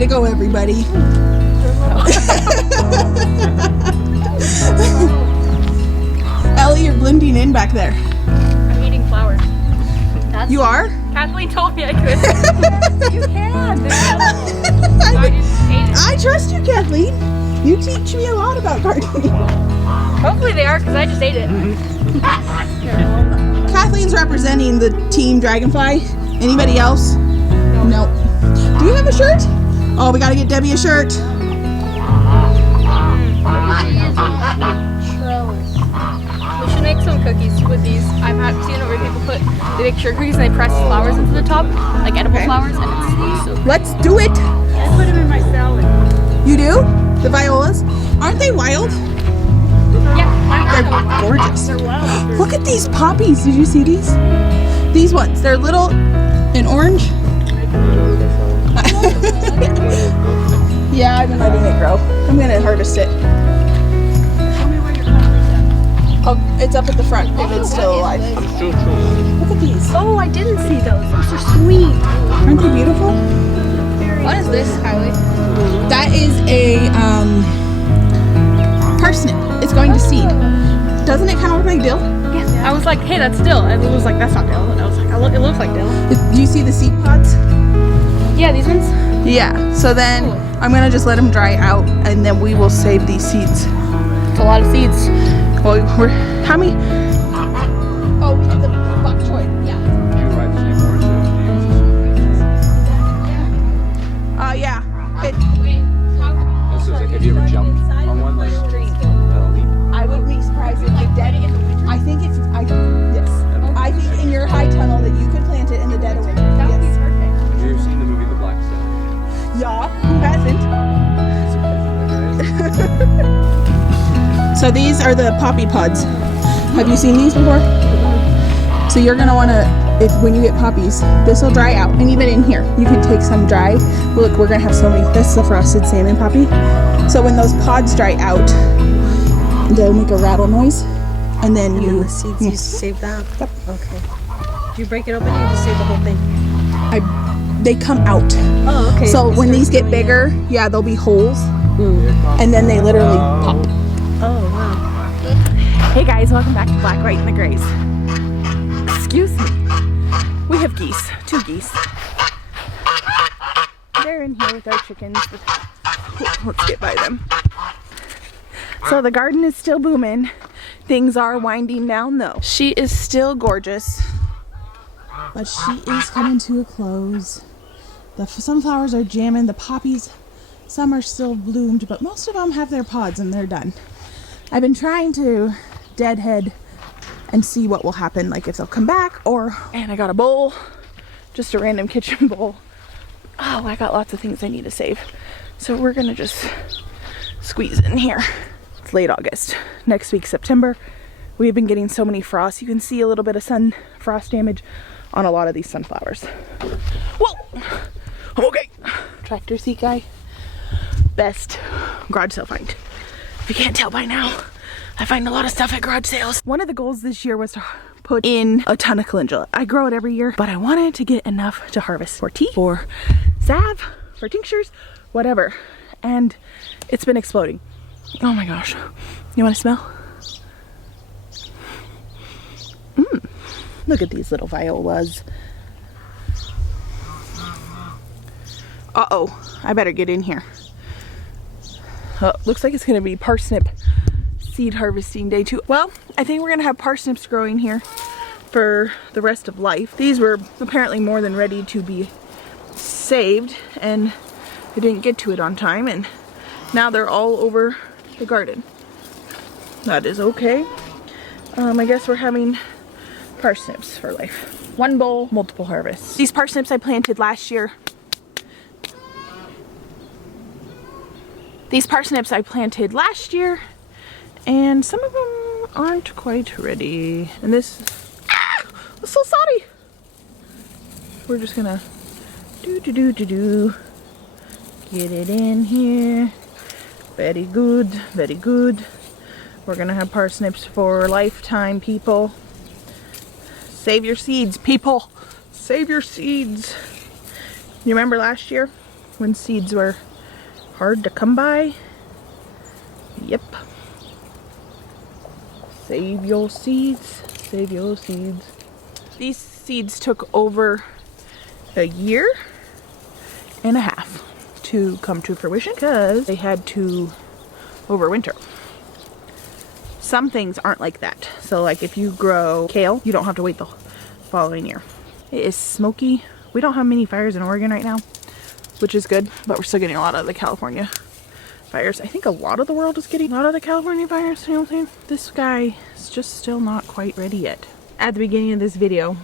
to go, everybody. Ellie, you're blending in back there. I'm eating flowers. You are? Kathleen told me I could. You can. I just ate it. I trust you, Kathleen. You teach me a lot about gardening. Hopefully they are, because I just ate it. Kathleen's representing the team Dragonfly. Anybody else? No. Do you have a shirt? Oh, we gotta get Debbie a shirt. We should make some cookies with these. I've seen it where people they make sugar cookies and they press flowers into the top, like edible flowers, and it's so good. Let's do it. I put them in my salad. You do? The violas? Aren't they wild? Yeah, They're gorgeous. They're wild. Look at these poppies. Did you see these? These ones. They're little and orange. Yeah, I've been letting it grow. I'm gonna harvest it. Show me where your cupcakes at. Oh, it's up at the front if it's still alive. Look at these. Oh, I didn't see those. Those are sweet. Aren't they beautiful? What is this, Kylie? That is a parsnip. It's going to seed. Doesn't it kind of look like dill? Yeah. I was like, hey, that's dill. And it was like, that's not dill. And I was like, it looks like dill. Do you see the seed pods? Yeah, these ones? Yeah. So then I'm going to just let them dry out and then we will save these seeds. It's a lot of seeds. Well, how many? Oh, we did the bok choy. Yeah. Yeah. This is like, have you ever jumped on one? Like, I wouldn't be surprised if the dead in the winter. I think it's yes. I think in your high tunnel that you could plant it in the dead of winter. That would be Yes. perfect. have you ever seen the movie The Black Stone? Yeah. Who hasn't? So these are the poppy pods. Have you seen these before? So you're gonna wanna, when you get poppies, this will dry out. And even in here, you can take some dry. Look, we're gonna have so many. This is a frosted salmon poppy. So when those pods dry out, they'll make a rattle noise. And then The seeds, you save that? Yep. Okay. Do you break it open or you just save the whole thing? they come out. Oh, okay. So It when these starts get growing bigger, yeah, there'll be holes. Mm. And then they literally pop. Oh, wow. Hey guys, welcome back to Black, White, and the Grays. Excuse me. We have geese, 2 geese. They're in here with our chickens. Let's get by them. So the garden is still booming. Things are winding down though. She is still gorgeous, but she is coming to a close. The sunflowers are jamming. The poppies, some are still bloomed, but most of them have their pods and they're done. I've been trying to deadhead and see what will happen, like if they'll come back or... And I got a bowl, just a random kitchen bowl. Oh, I got lots of things I need to save. So we're gonna just squeeze in here. It's late August. Next week, September. We've been getting so many frosts. You can see a little bit of sun frost damage on a lot of these sunflowers. Whoa! I'm okay. Tractor seat guy. Best garage sale find. If you can't tell by now, I find a lot of stuff at garage sales. One of the goals this year was to put in a ton of calendula. I grow it every year, but I wanted to get enough to harvest for tea, for salve, for tinctures, whatever. And it's been exploding. Oh my gosh. You want to smell? Look at these little violas. Uh-oh, I better get in here. Oh, looks like it's gonna be parsnip seed harvesting day 2. Well, I think we're gonna have parsnips growing here for the rest of life. These were apparently more than ready to be saved, and I didn't get to it on time, and now they're all over the garden. That is okay. I guess we're having parsnips for life. 1 bowl, multiple harvests. These parsnips I planted last year. And some of them aren't quite ready. And this, it's so sorry. We're just gonna do. Get it in here. Very good, very good. We're gonna have parsnips for a lifetime, people. Save your seeds, people. Save your seeds. You remember last year? when seeds were hard to come by. Yep. Save your seeds. Save your seeds. These seeds took over a year and a half to come to fruition because they had to overwinter. Some things aren't like that. So like if you grow kale, you don't have to wait the following year. It is smoky. We don't have many fires in Oregon right now, which is good, but we're still getting a lot of the California fires. I think a lot of the world is getting a lot of the California fires, you know what I'm saying? This guy is just still not quite ready yet. At the beginning of this video,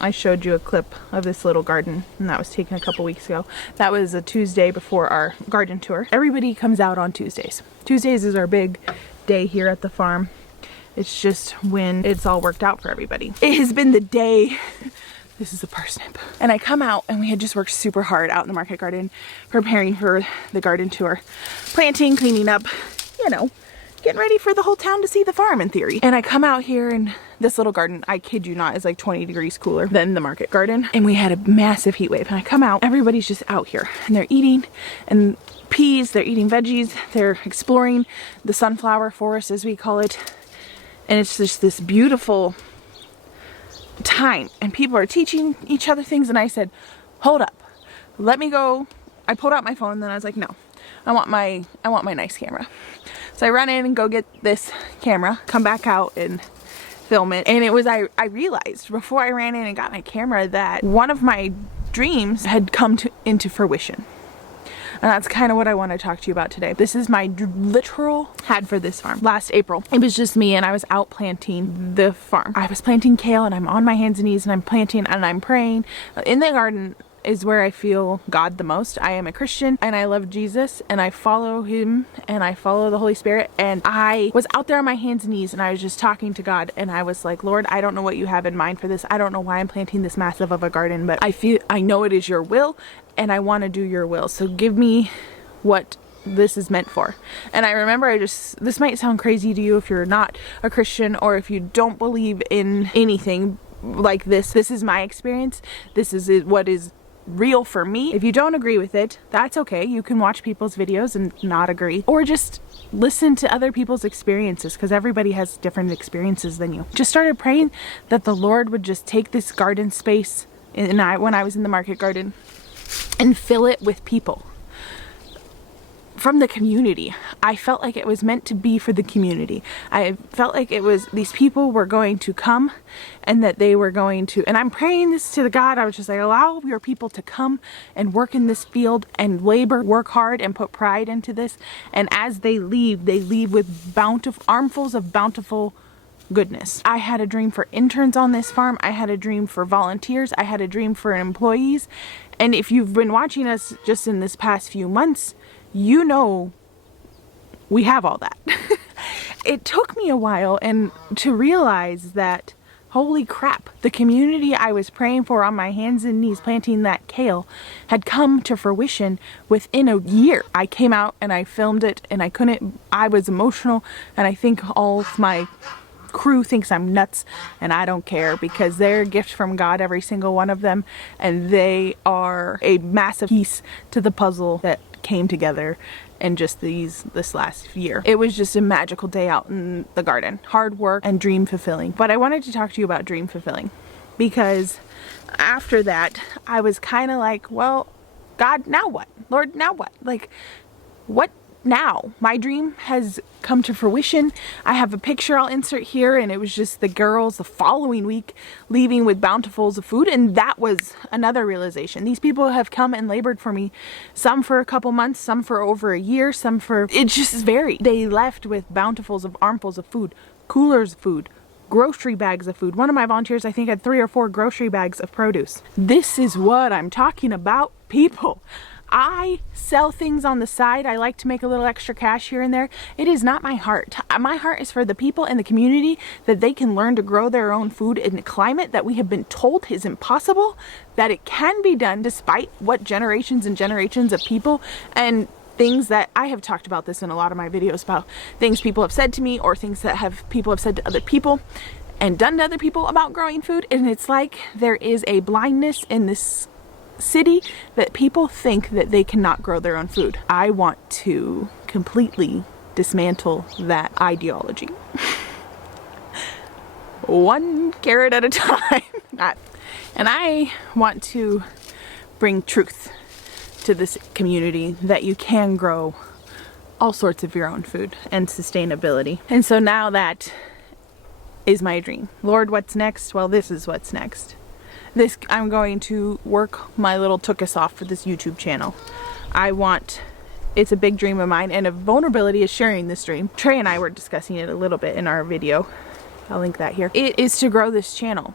I showed you a clip of this little garden, and that was taken a couple weeks ago. That was a Tuesday before our garden tour. Everybody comes out on Tuesdays. Tuesdays is our big day here at the farm. It's just when it's all worked out for everybody. It has been the day. This is a parsnip. And I come out and we had just worked super hard out in the market garden, preparing for the garden tour. Planting, cleaning up, you know, getting ready for the whole town to see the farm in theory. And I come out here and this little garden, I kid you not, is like 20 degrees cooler than the market garden. And we had a massive heat wave. And I come out, everybody's just out here and they're eating and peas, they're eating veggies, they're exploring the sunflower forest as we call it. And it's just this beautiful time, and people are teaching each other things, and I said, hold up, let me go. I pulled out my phone and then I was like, no, I want my nice camera. So I run in and go get this camera, come back out and film it. And it was, I realized before I ran in and got my camera that one of my dreams had come into fruition. And that's kind of what I want to talk to you about today. This is my literal had for this farm. Last April, it was just me and I was out planting the farm. I was planting kale and I'm on my hands and knees and I'm planting and I'm praying. In the garden is where I feel God the most. I am a Christian and I love Jesus and I follow him and I follow the Holy Spirit. And I was out there on my hands and knees and I was just talking to God and I was like, Lord, I don't know what you have in mind for this. I don't know why I'm planting this massive of a garden, but I know it is your will and I want to do your will. So give me what this is meant for. And I remember this might sound crazy to you if you're not a Christian or if you don't believe in anything like this. This is my experience. This is what is real for me. If you don't agree with it, that's okay. You can watch people's videos and not agree, or just listen to other people's experiences, because everybody has different experiences than you. Just started praying that the Lord would just take this garden space when I was in the market garden and fill it with people from the community. I felt like it was meant to be for the community. I felt like it was, these people were going to come and that they were going to, and I'm praying this to the God. I was just like, allow your people to come and work in this field and labor, work hard and put pride into this. And as they leave with armfuls of bountiful goodness. I had a dream for interns on this farm. I had a dream for volunteers. I had a dream for employees. And if you've been watching us just in this past few months, you know we have all that. It took me a while and to realize that, holy crap, the community I was praying for on my hands and knees planting that kale had come to fruition within a year. I came out and I filmed it and I was emotional, and I think all of my crew thinks I'm nuts, and I don't care because they're a gift from God, every single one of them, and they are a massive piece to the puzzle that came together in just this last year. It was just a magical day out in the garden. Hard work and dream fulfilling. But I wanted to talk to you about dream fulfilling because after that I was kind of like, well, God, now what? Lord, now what? Like, what now? My dream has come to fruition. I have a picture I'll insert here, and it was just the girls the following week leaving with bountifuls of food, and that was another realization. These people have come and labored for me, some for a couple months, some for over a year, some for, it just varied. They left with bountifuls of armfuls of food, coolers of food, grocery bags of food. One of my volunteers, I think, had 3 or 4 grocery bags of produce. This is what I'm talking about, people. I sell things on the side. I like to make a little extra cash here and there. It is not my heart. My heart is for the people in the community, that they can learn to grow their own food in a climate that we have been told is impossible, that it can be done despite what generations and generations of people and things that I have talked about this in a lot of my videos about things people have said to me or things that people have said to other people and done to other people about growing food. And it's like there is a blindness in this city that people think that they cannot grow their own food. I want to completely dismantle that ideology. One carrot at a time. And I want to bring truth to this community that you can grow all sorts of your own food and sustainability. And so now that is my dream. Lord, what's next? Well, this is what's next. I'm going to work my little took us off for this YouTube channel. It's a big dream of mine, and a vulnerability is sharing this dream. Trey and I were discussing it a little bit in our video. I'll link that here. It is to grow this channel.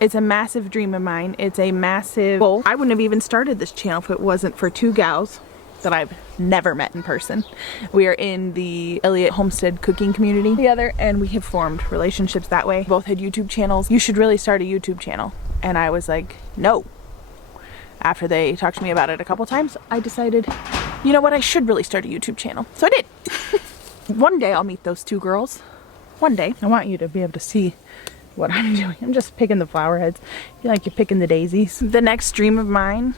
It's a massive dream of mine. It's a massive goal. I wouldn't have even started this channel if it wasn't for two gals that I've never met in person. We are in the Elliott Homestead cooking community together, and we have formed relationships that way. Both had YouTube channels. You should really start a YouTube channel. And I was like, no. After they talked to me about it a couple times, I decided, you know what, I should really start a YouTube channel. So I did. One day I'll meet those two girls. One day. I want you to be able to see what I'm doing. I'm just picking the flower heads. I feel like you're picking the daisies. The next dream of mine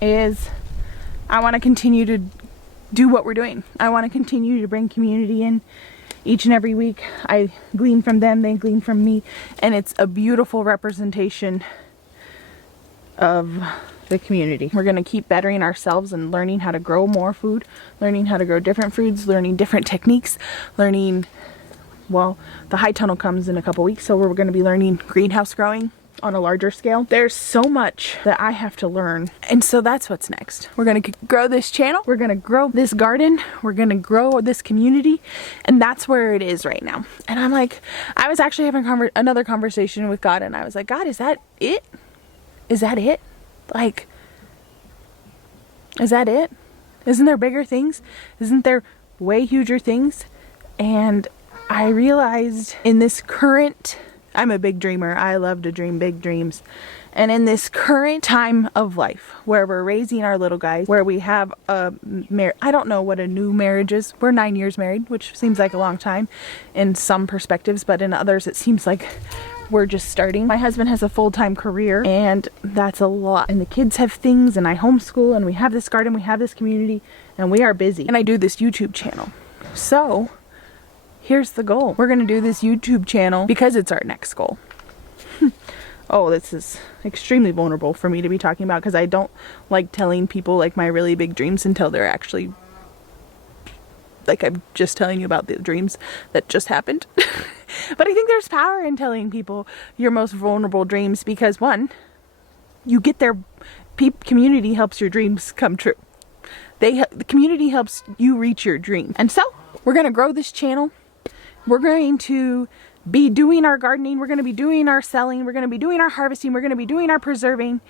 is I want to continue to do what we're doing. I want to continue to bring community in each and every week. I glean from them, they glean from me, and it's a beautiful representation of the community. We're going to keep bettering ourselves and learning how to grow more food, learning how to grow different foods, learning different techniques, learning, well, the high tunnel comes in a couple weeks, so we're going to be learning greenhouse growing on a larger scale. There's so much that I have to learn, and so that's what's next. We're going to grow this channel, we're going to grow this garden, we're going to grow this community, and that's where it is right now. And I'm like, I was actually having another conversation with God, and I was like, God, is that it? Is that it? Like, is that it? Isn't there bigger things? Isn't there way huger things? And I realized in this current, I'm a big dreamer. I love to dream big dreams. And in this current time of life where we're raising our little guys, where we have a I don't know what a new marriage is. We're 9 years married, which seems like a long time in some perspectives, but in others it seems like we're just starting. My husband has a full-time career, and that's a lot. And the kids have things, and I homeschool, and we have this garden, we have this community, and we are busy. And I do this YouTube channel. So here's the goal. We're gonna do this YouTube channel because it's our next goal. Oh, this is extremely vulnerable for me to be talking about, because I don't like telling people like my really big dreams until they're actually, like, I'm just telling you about the dreams that just happened. But I think there's power in telling people your most vulnerable dreams, because one, you get their community helps your dreams come true. The community helps you reach your dream. And so we're going to grow this channel. We're going to be doing our gardening. We're going to be doing our selling. We're going to be doing our harvesting. We're going to be doing our preserving.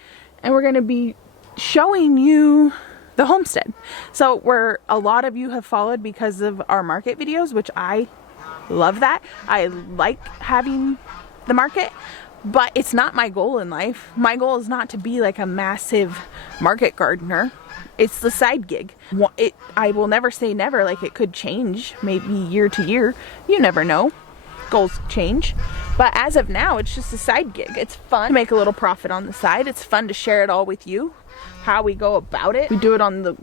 And we're going to be showing you the homestead. So where a lot of you have followed because of our market videos, which I love that. I like having the market, but it's not my goal in life. My goal is not to be like a massive market gardener. It's the side gig. I will never say never. Like, it could change maybe year to year. You never know. Goals change. But as of now, it's just a side gig. It's fun to make a little profit on the side. It's fun to share it all with you. How we go about it. We do it on the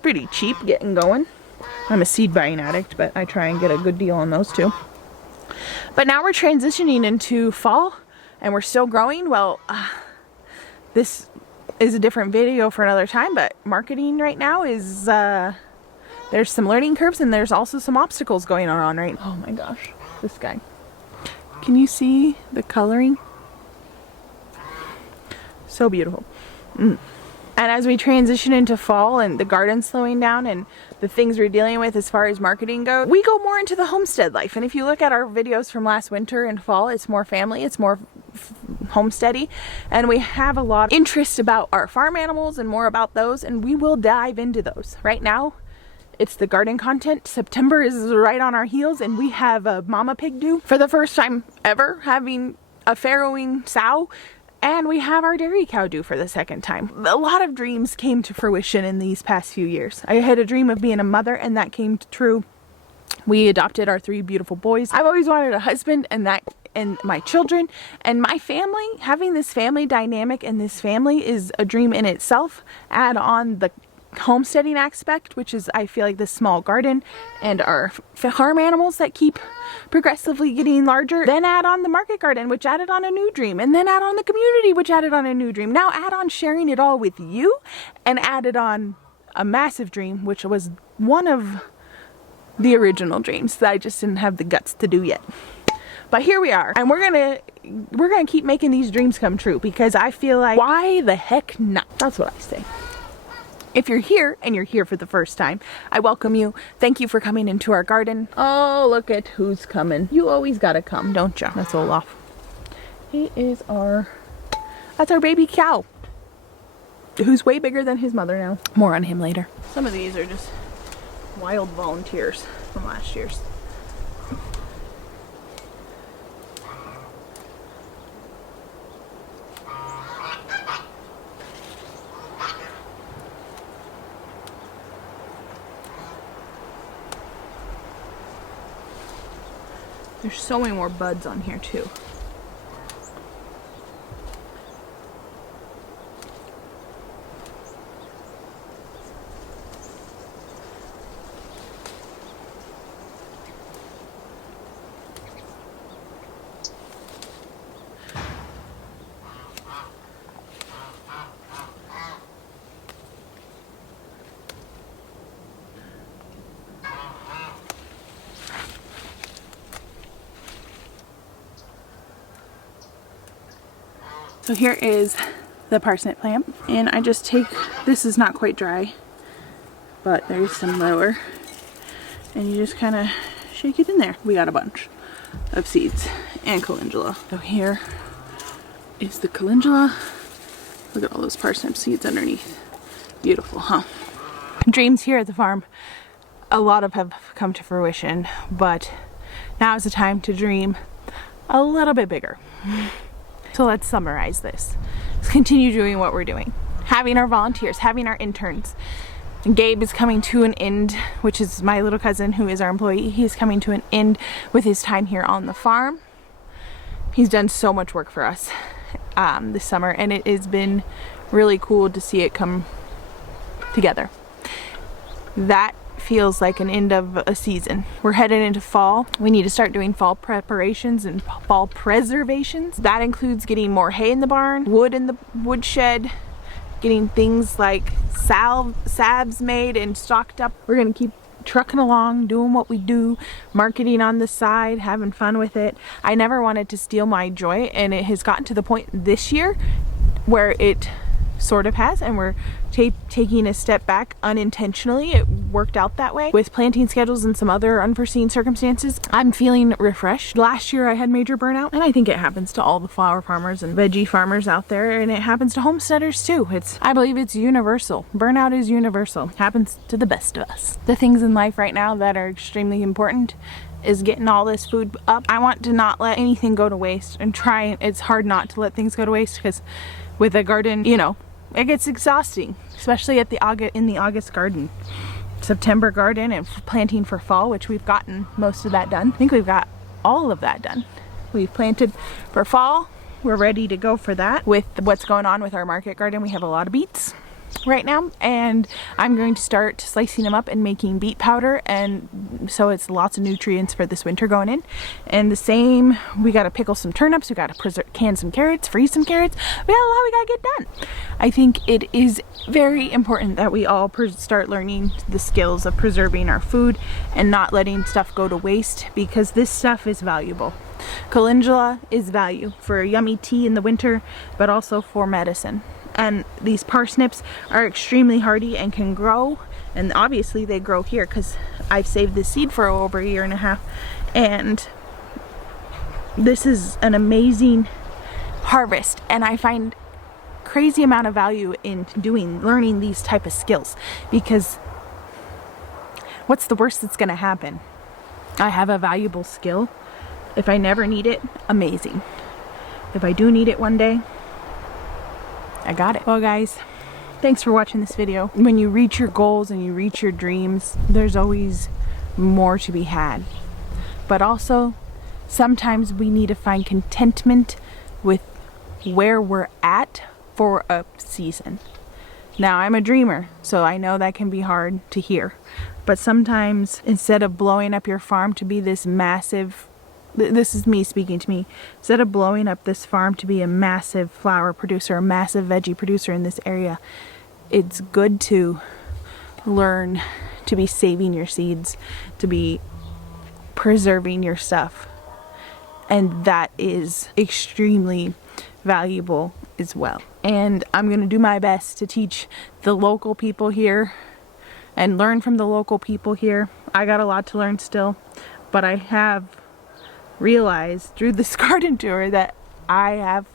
pretty cheap, getting going. I'm a seed buying addict, but I try and get a good deal on those too. But now we're transitioning into fall, and we're still growing. Well, this is a different video for another time, but marketing right now is, there's some learning curves, and there's also some obstacles going on right now. Oh my gosh, this guy. Can you see the coloring? So beautiful. And as we transition into fall and the garden slowing down and the things we're dealing with as far as marketing goes, we go more into the homestead life. And if you look at our videos from last winter and fall, it's more family, it's more homesteady, and we have a lot of interest about our farm animals and more about those, and we will dive into those. Right now, it's the garden content. September is right on our heels, and we have a mama pig due for the first time ever, having a farrowing sow. And we have our dairy cow due for the second time. A lot of dreams came to fruition in these past few years. I had a dream of being a mother, and that came true. We adopted our 3 beautiful boys. I've always wanted a husband, and that and my children and my family. Having this family dynamic and this family is a dream in itself. Add on the homesteading aspect, which is, I feel like, this small garden and our farm animals that keep progressively getting larger. Then add on the market garden, which added on a new dream, and then add on the community, which added on a new dream. Now add on sharing it all with you, and added on a massive dream, which was one of the original dreams that I just didn't have the guts to do yet. But here we are, and we're gonna keep making these dreams come true, because I feel like, why the heck not? That's what I say. If you're here and you're here for the first time, I welcome you. Thank you for coming into our garden. Oh, look at who's coming. You always gotta come, don't you? That's Olaf. That's our baby cow, who's way bigger than his mother now. More on him later. Some of these are just wild volunteers from last year's. There's so many more buds on here too. So here is the parsnip plant, and I just take, this is not quite dry, but there's some lower, and you just kind of shake it in there. We got a bunch of seeds and calendula. So here is the calendula. Look at all those parsnip seeds underneath. Beautiful, huh? Dreams here at the farm, a lot of have come to fruition, but now is the time to dream a little bit bigger. So let's summarize this. Let's continue doing what we're doing. Having our volunteers, having our interns. And Gabe is coming to an end, which is my little cousin who is our employee. He's coming to an end with his time here on the farm. He's done so much work for us this summer, and it has been really cool to see it come together. That feels like an end of a season. We're headed into fall. We need to start doing fall preparations and fall preservations. That includes getting more hay in the barn, wood in the woodshed, getting things like salves made and stocked up. We're gonna keep trucking along, doing what we do, marketing on the side, having fun with it. I never wanted to steal my joy, and it has gotten to the point this year where it sort of has, and we're taking a step back unintentionally. It worked out that way with planting schedules and some other unforeseen circumstances. I'm feeling refreshed. Last year I had major burnout, and I think it happens to all the flower farmers and veggie farmers out there, and it happens to homesteaders too. I believe it's universal. Burnout is universal. Happens to the best of us. The things in life right now that are extremely important is getting all this food up. I want to not let anything go to waste, and try. It's hard not to let things go to waste, because with a garden, you know, it gets exhausting, especially in the August garden. September garden and planting for fall, which we've gotten most of that done. I think we've got all of that done. We've planted for fall. We're ready to go for that. With what's going on with our market garden, we have a lot of beets right now, and I'm going to start slicing them up and making beet powder, and so it's lots of nutrients for this winter going in. And the same, we got to pickle some turnips, we got to can some carrots, freeze some carrots. We got a lot we got to get done. I think it is very important that we all start learning the skills of preserving our food and not letting stuff go to waste, because this stuff is valuable. Calendula is value for yummy tea in the winter, but also for medicine. And these parsnips are extremely hardy and can grow, and obviously they grow here because I've saved this seed for over a year and a half, and this is an amazing harvest, and I find crazy amount of value in learning these type of skills, because what's the worst that's gonna happen? I have a valuable skill. If I never need it, amazing. If I do need it one day, I got it. Well guys, thanks for watching this video. When you reach your goals and you reach your dreams, there's always more to be had. But also, sometimes we need to find contentment with where we're at for a season. Now, I'm a dreamer, so I know that can be hard to hear. But sometimes, instead of blowing up your farm to be this massive, this is me speaking to me, instead of blowing up this farm to be a massive flower producer, a massive veggie producer in this area, it's good to learn to be saving your seeds, to be preserving your stuff. And that is extremely valuable as well. And I'm going to do my best to teach the local people here and learn from the local people here. I got a lot to learn still, but I have realized through this garden tour that I have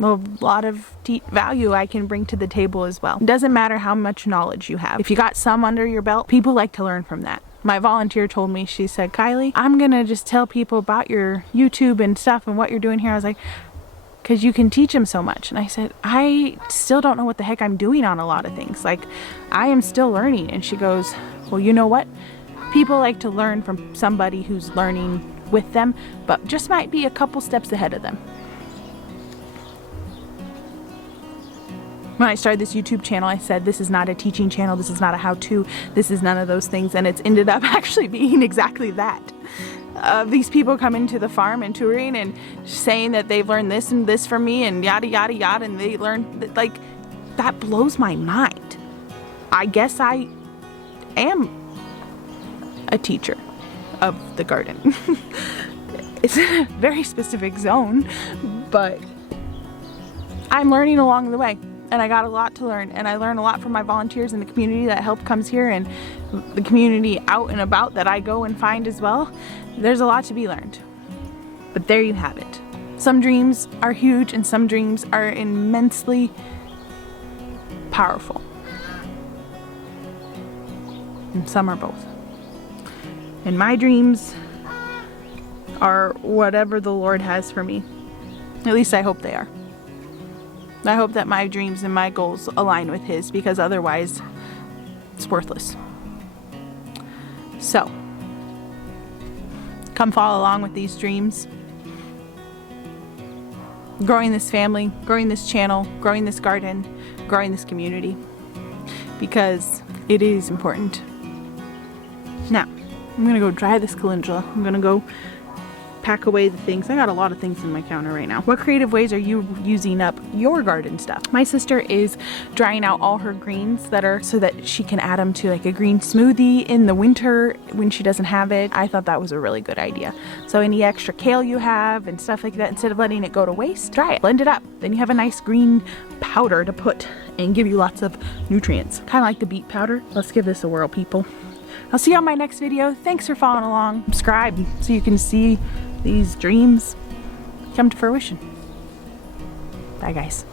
a lot of value I can bring to the table as well. It doesn't matter how much knowledge you have. If you got some under your belt, people like to learn from that. My volunteer told me, she said, Kylie, I'm gonna just tell people about your YouTube and stuff and what you're doing here. I was like, because you can teach them so much. And I said, I still don't know what the heck I'm doing on a lot of things. Like, I am still learning. And she goes, well, you know what? People like to learn from somebody who's learning with them, but just might be a couple steps ahead of them. When I started this YouTube channel, I said, this is not a teaching channel, this is not a how-to, this is none of those things, and it's ended up actually being exactly that. These people come into the farm and touring and saying that they've learned this and this from me and yada yada yada, and they learned, like, that blows my mind. I guess I am a teacher of the garden. It's in a very specific zone, but I'm learning along the way. And I got a lot to learn, and I learn a lot from my volunteers in the community that help comes here, and the community out and about that I go and find as well. There's a lot to be learned. But there you have it. Some dreams are huge and some dreams are immensely powerful. And some are both. And my dreams are whatever the Lord has for me. At least I hope they are. I hope that my dreams and my goals align with His, because otherwise it's worthless. So, come follow along with these dreams. Growing this family, growing this channel, growing this garden, growing this community. Because it is important. Now, I'm gonna go dry this calendula. I'm gonna go pack away the things. I got a lot of things in my counter right now. What creative ways are you using up your garden stuff? My sister is drying out all her greens that are so that she can add them to like a green smoothie in the winter when she doesn't have it. I thought that was a really good idea. So any extra kale you have and stuff like that, instead of letting it go to waste, dry it, blend it up. Then you have a nice green powder to put and give you lots of nutrients. Kind of like the beet powder. Let's give this a whirl, people. I'll see you on my next video. Thanks for following along. Subscribe so you can see these dreams come to fruition. Bye, guys.